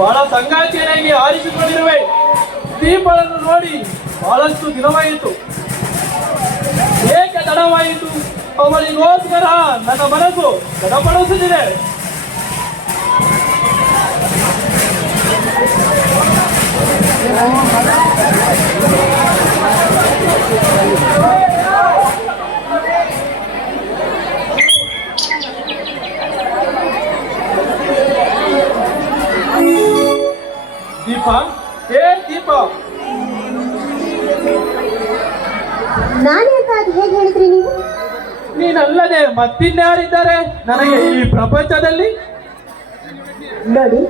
ಬಹಳ ಸಂಗಾತಿಯನಾಗಿ ಆರಿಸಿಕೊಂಡಿರುವೆ. ದೀಪಗಳನ್ನು ನೋಡಿ ಬಹಳಷ್ಟು ದಿನವಾಯಿತು, ಏಕೆ ತಡವಾಯಿತು? ಅವಳಿಗೋಸ್ಕರ ನನ್ನ ಮನಸ್ಸು ತಡಪಡಿಸುತ್ತಿದೆ. ದೀಪ, ದೀಪ, ನಾನೇ ಅಂತ ಅದು ಹೇಗೆ ಹೇಳಿದ್ರಿ ನೀವು? ನೀನಲ್ಲದೆ ಮತ್ತಿನ್ಯಾರಿದ್ದಾರೆ ನನಗೆ ಈ ಪ್ರಪಂಚದಲ್ಲಿ? ನೋಡಿ,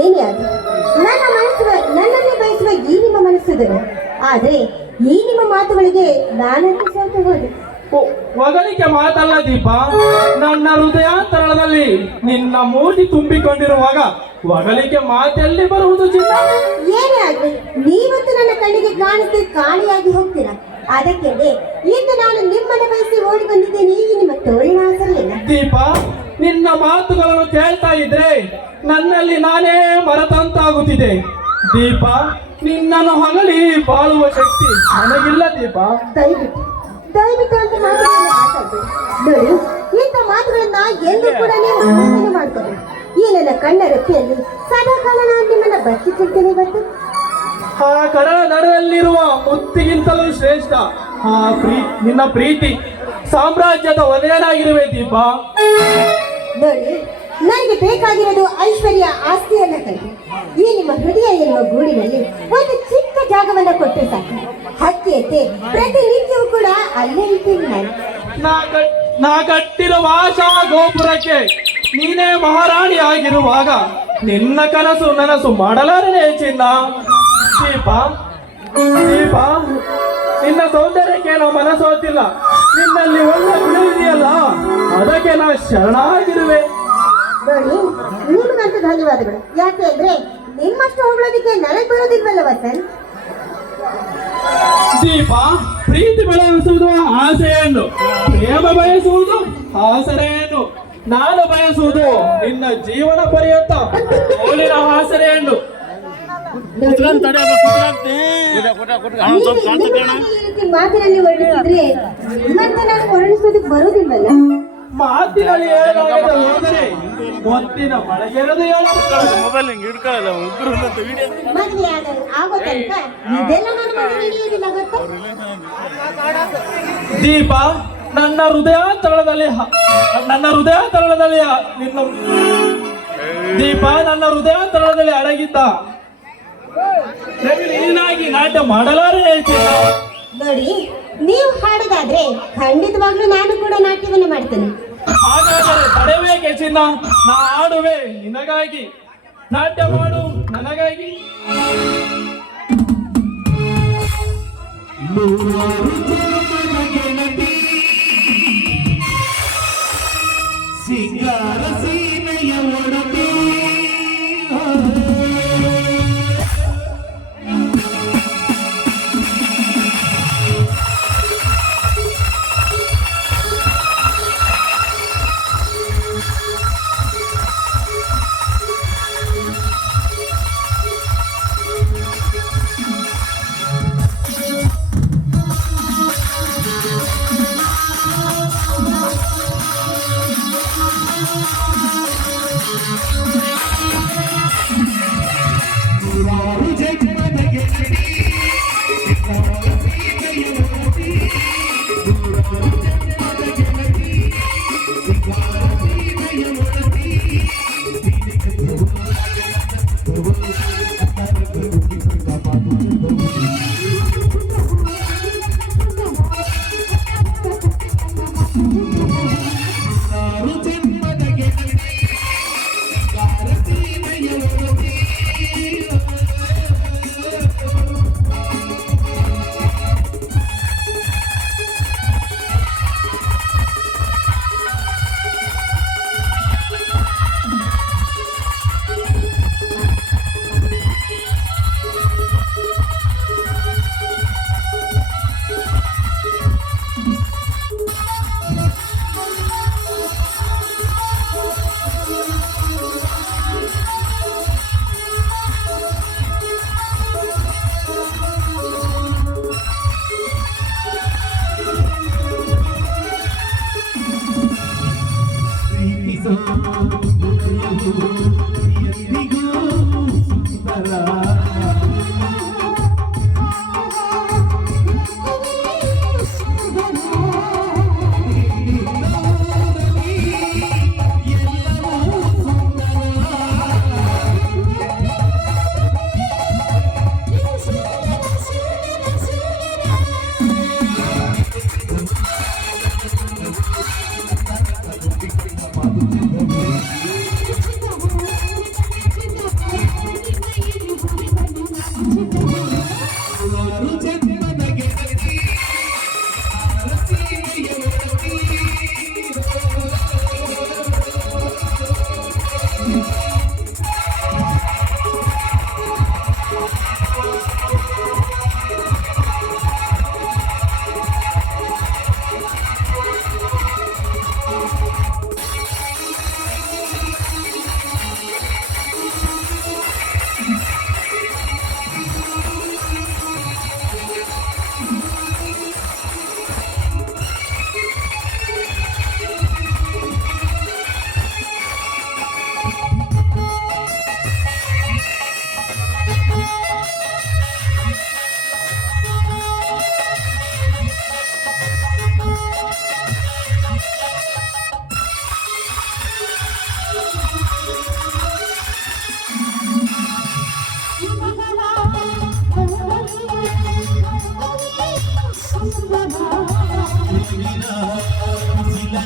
ಏನೇ ಅದು ನನ್ನನ್ನೇ ಬಯಸುವ ಈ ನಿಮ್ಮ ಮನಸ್ಸಿದರು, ಆದ್ರೆ ಈ ನಿಮ್ಮ ಮಾತುಗಳಿಗೆ ನಾನಂತೂ ಸೋತು ಹೋದೆ. ಹೊಗಳಿಕೆ ಮಾತಲ್ಲ ದೀಪ, ನನ್ನ ಹೃದಯಾಂತರದಲ್ಲಿ ನಿನ್ನ ಮೂರ್ತಿ ತುಂಬಿಕೊಂಡಿರುವಾಗ ಹೊಗಳಿಕೆ ಮಾತೆಲ್ಲಿ ಬರುವುದು ಚಿನ್ನ? ಏನೇ ಆಗ್ಲಿ, ನೀವಂತೂ ನನ್ನ ಕಣ್ಣಿಗೆ ಕಾಣಿಸಿ ಕಾಣಿಯಾಗಿ ಹೋಗ್ತೀರಾ. ಅದಕ್ಕೆ ಇಂದು ನಾನು ನಿಮ್ಮನ್ನ ಬಯಸಿ ಓಡಿ ಬಂದಿದ್ದೇನೆ ಈ ನಿಮ್ಮ ತೋಳಿನ ಆಸರೆಯಲ್ಲ. ದೀಪ, ನಿನ್ನ ಮಾತುಗಳನ್ನು ಕೇಳ್ತಾ ಇದ್ರೆ ನನ್ನಲ್ಲಿ ನಾನೇ ಮರೆತಂತಾಗುತ್ತಿದೆ. ದೀಪ, ನಿನ್ನನ್ನು ಹೊಗಳಿ ಬಾಳುವ ಶಕ್ತಿ ನನಗಿಲ್ಲ. ದೀಪ, ದಯವಿಟ್ಟು ಅಂತ ಮಾತಾಡ್ಬೇಡಿ. ನೋಡಿ, ಇಂಥ ಮಾತುಗಳನ್ನ ಎಂದು ಕೂಡ ನೀವು ಮಾಡ್ಕೋಬೇಕು. ಈ ನನ್ನ ಕಣ್ಣ ರೆಪ್ಪೆಯಲ್ಲಿ ಸದಾಕಾಲ ನಾನು ನಿಮ್ಮನ್ನ ಬಚ್ಚಿಟ್ಟಿರ್ತೇನೆ. ಇವತ್ತು ಆ ಕಡಲ ದಡದಲ್ಲಿರುವ ಮುತ್ತಿಗಿಂತಲೂ ಶ್ರೇಷ್ಠ ನಿನ್ನ ಪ್ರೀತಿ ಸಾಮ್ರಾಜ್ಯದ ಒಲೆಯನಾಗಿರುವೆ. ದೀಪ, ನೋಡಿ, ನನಗೆ ಬೇಕಾಗಿರೋದು ಐಶ್ವರ್ಯ, ಆಸ್ತಿಯನ್ನ ಕೈಗೆ. ಈ ನಿಮ್ಮ ಹೃದಯ ಎನ್ನುವ ಗೂಡಿನಲ್ಲಿ ಒಂದು ಚಿಕ್ಕ ಜಾಗವನ್ನ ಕೊಟ್ಟರೆ ಸಾಕು. ಹಕ್ಕಿಯಂತೆ ಪ್ರತಿನಿತ್ಯವೂ ಕೂಡ ಅಲ್ಲೇ ಇರ್ತೀನಿ. ನಾ ಕಟ್ಟಿರುವ ಆಶಾ ಗೋಪುರಕ್ಕೆ ನೀನೇ ಮಹಾರಾಣಿ ಆಗಿರುವಾಗ ನಿನ್ನ ಕನಸು ನನಸು ಮಾಡಲಾರನೆ ಚಿನ್ನ. ದೀಪ, ದೀಪ, ನಿನ್ನ ಸೌಂದರ್ಯಕ್ಕೆ ನಾವು ಮನಸ್ಸೋತಿಲ್ಲ. ನಿನ್ನಲ್ಲಿ ಒಳ್ಳೆ ಗುಣವಿದೆಯಲ್ಲ, ಅದಕ್ಕೆ ನಾ ಶರಣಾಗಿರುವೆ. ನೋಡಿ, ನಿಮಗಂತೂ ಧನ್ಯವಾದಗಳು. ಯಾಕೆ ಅಂದ್ರೆ ನಿಮ್ಮಷ್ಟು ಹೊಗಳೋದಿಕ್ಕೆ ನನಗೆ ಬರೋದಿಲ್ವಲ್ಲ ವಸಂತ್. ದೀಪ, ಪ್ರೀತಿ ಬೆಳೆಸುವುದು ಆಸೆಯನ್ನು, ಪ್ರೇಮ ಬಯಸುವುದು ಆಸರೆಯನ್ನು, ನಾನು ಬಯಸುವುದು ನಿನ್ನ ಜೀವನ ಪರ್ಯಂತ ತೋಳಿನ ಆಸರೆಯನ್ನು. ಮಾತಿನಲ್ಲಿ ವರ್ಣಿಸಿದ್ರೆ ಮತ್ತೆ ನಾನು ವರ್ಣಿಸೋದಕ್ಕೆ ಬರೋದಿಲ್ವಲ್ಲ. ಮಾತಿನಲ್ಲಿ ಹೇಳಲಾಗದ ಹೋದರೆ ಗೊತ್ತಿನ ಮಳೆಗೆರದು ಮದುವೆ ಆಗೋ ತನಕ ಇದೆಲ್ಲ ನಾನು ಹಿಡಿಯೋದಿಲ್ಲ ಗೊತ್ತಾ? ದೀಪ, ನನ್ನ ಹೃದಯಾಂತರದಲ್ಲಿ ನಿನ್ನ ದೀಪ, ನನ್ನ ಹೃದಯಾಂತರದಲ್ಲಿ ಅಡಗಿದ್ದ ನೀನಾಗಿ ನಾಟ್ಯ ಮಾಡಲಾರೆ. ನೋಡಿ, ನೀವು ಹಾಡೋದಾದ್ರೆ ಖಂಡಿತವಾಗ್ಲೂ ನಾನು ಕೂಡ ನಾಟ್ಯವನ್ನು ಮಾಡ್ತೇನೆ. ಹಾಗಾದರೆ ತಡೆಬೇಕೆ ಚಿನ್ನ? ನಾ ಆಡುವೆ ನಿನಗಾಗಿ, ನಾಟ್ಯ ಮಾಡು ನನಗಾಗಿ. ಸಿಂಗಾರ ಸೀಮೆಯ ಒಡನೆ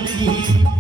ಸಾಕ್ಷಿ